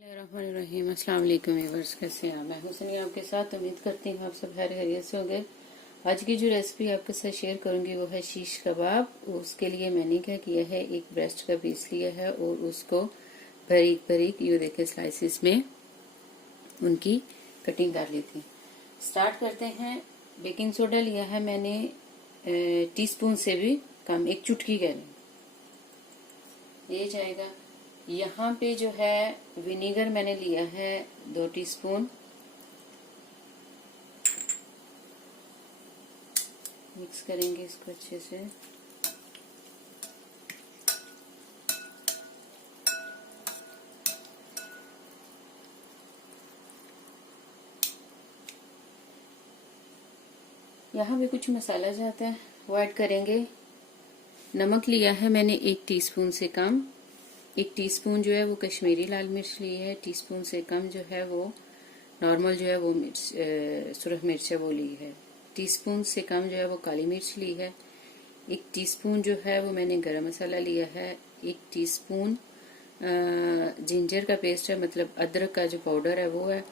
बिस्मिल्लाहिर्रहमानिर्रहीम। अस्सलाम वालेकुम व्यूअर्स, कैसे हैं आप? मैं हुसैनी आपके साथ। उम्मीद करती हूँ आप सब खैर खैरियत से होंगे। आज की जो रेसिपी आपके साथ शेयर करूंगी वो है शीश कबाब। उसके लिए मैंने क्या किया है, एक ब्रेस्ट का पीस लिया है और उसको बारीक बारीक यूं देखे स्लाइसिस में उनकी कटिंग कर ली थी। स्टार्ट करते हैं। बेकिंग सोडा लिया है मैंने टीस्पून से भी कम, एक चुटकी कह लें ये जाएगा। यहाँ पे जो है विनेगर मैंने लिया है 2 टीस्पून। मिक्स करेंगे इसको अच्छे से। यहाँ भी कुछ मसाला जाता है वो ऐड करेंगे। नमक लिया है मैंने 1 टीस्पून से कम। 1 टीस्पून जो है वो कश्मीरी लाल मिर्च ली है। टीस्पून से कम जो है वो नॉर्मल जो है वो सुरख मिर्च है वो ली है। टीस्पून से कम जो है वो काली मिर्च ली है। 1 टीस्पून जो है वो मैंने गरम मसाला लिया है। 1 टीस्पून जिंजर का पेस्ट है, मतलब अदरक का जो पाउडर है वो है।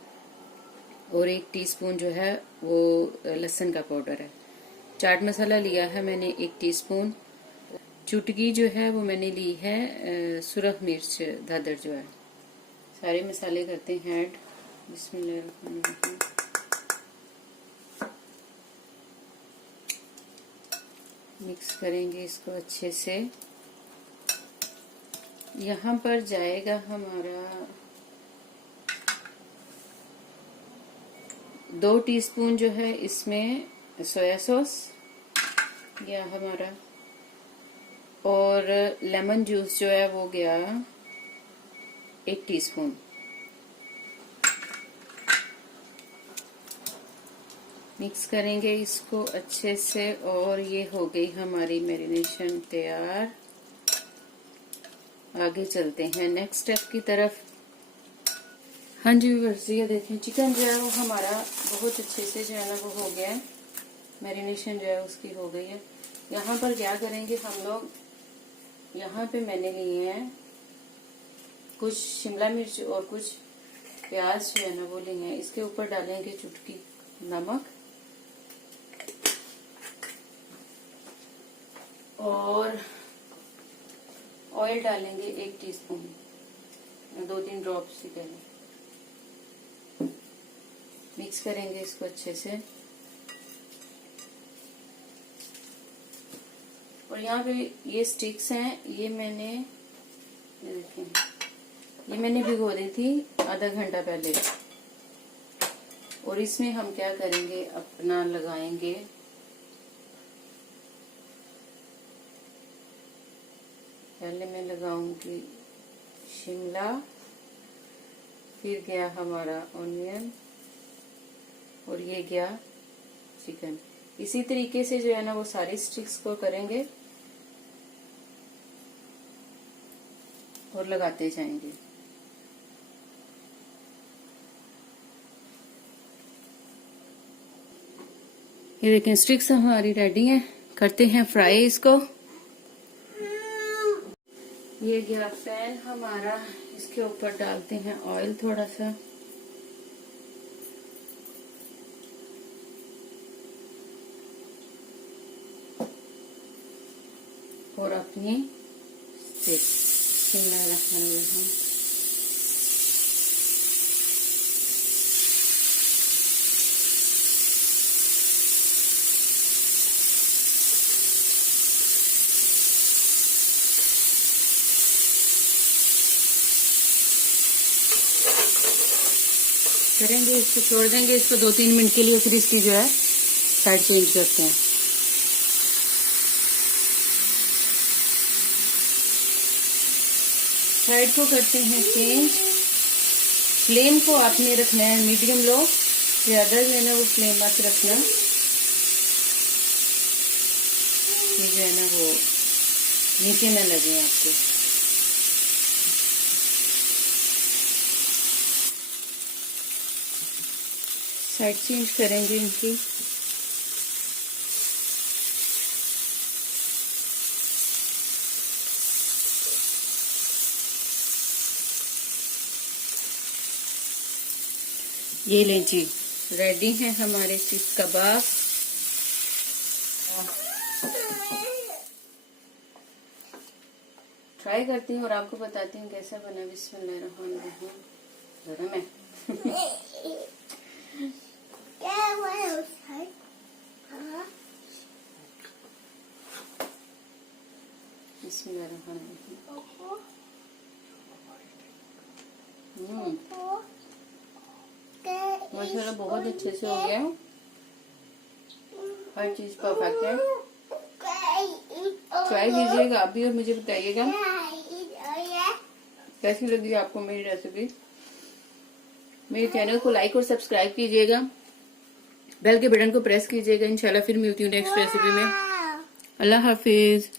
और 1 टीस्पून जो है वो लहसुन का पाउडर है। चाट मसाला लिया है मैंने 1 टीस्पून। चुटकी जो है वो मैंने ली है सुरख मिर्च दादर जो है। सारे मसाले करते हैं ऐड। बिस्मिल्लाहिर्रहमानिर्रहीम। मिक्स करेंगे इसको अच्छे से। यहाँ पर जाएगा हमारा 2 टीस्पून जो है इसमें सोया सॉस गया हमारा। और लेमन जूस जो है वो गया 1 टीस्पून। मिक्स करेंगे इसको अच्छे से और ये हो गई हमारी मैरिनेशन तैयार। आगे चलते हैं नेक्स्ट स्टेप की तरफ। हाँ जी व्यूअर्स, ये देखें चिकन जो है वो हमारा बहुत अच्छे से जो है ना वो हो गया है। मैरिनेशन जो है उसकी हो गई है। यहाँ पर क्या करेंगे हम लोग, यहाँ पे मैंने लिए हैं कुछ शिमला मिर्च और कुछ प्याज जो है ना वो लिए हैं। इसके ऊपर डालेंगे चुटकी नमक और ऑयल डालेंगे 1 टीस्पून, 2-3 ड्रॉप्स ही करें। मिक्स करेंगे इसको अच्छे से। और यहाँ पे ये स्टिक्स हैं, ये देखें ये मैंने भिगो दी थी आधा घंटा पहले। और इसमें हम क्या करेंगे, अपना लगाएंगे पहले मैं लगाऊंगी शिमला, फिर गया हमारा ऑनियन और ये गया चिकन। इसी तरीके से जो है ना वो सारी स्टिक्स को करेंगे और लगाते जाएंगे। ये देखें स्टिक्स हमारी रेडी हैं। करते हैं फ्राई इसको। ये गया पैन हमारा, इसके ऊपर डालते हैं ऑयल थोड़ा सा। और अपनी स्टिक करेंगे, इसको छोड़ देंगे इसको 2-3 मिनट के लिए, फिर इसकी जो है साइड चेंज करते हैं। साइड को करते हैं चेंज। फ्लेम को आपने रखना है मीडियम लो, ज्यादा जो है ना वो फ्लेम मत रखना, ये जो है ना वो नीचे न लगे आपके। साइड चेंज करेंगे इनकी। ये लें जी, रेडी है हमारे सीख कबाब। ट्राई करती हूँ और आपको बताती हूँ कैसा बना। बिस्मिल्लाहिर्रहमानिर्रहीम। गरम है। माशाल्लाह बहुत अच्छे से हो गया। हर चीज परफेक्ट है। ट्राई कीजिएगा आप भी और मुझे बताइएगा कैसी लगी आपको मेरी रेसिपी। मेरे चैनल को लाइक और सब्सक्राइब कीजिएगा, बेल के बटन को प्रेस कीजिएगा। इंशाल्लाह फिर मिलती हूँ नेक्स्ट रेसिपी में। अल्लाह हाफिज।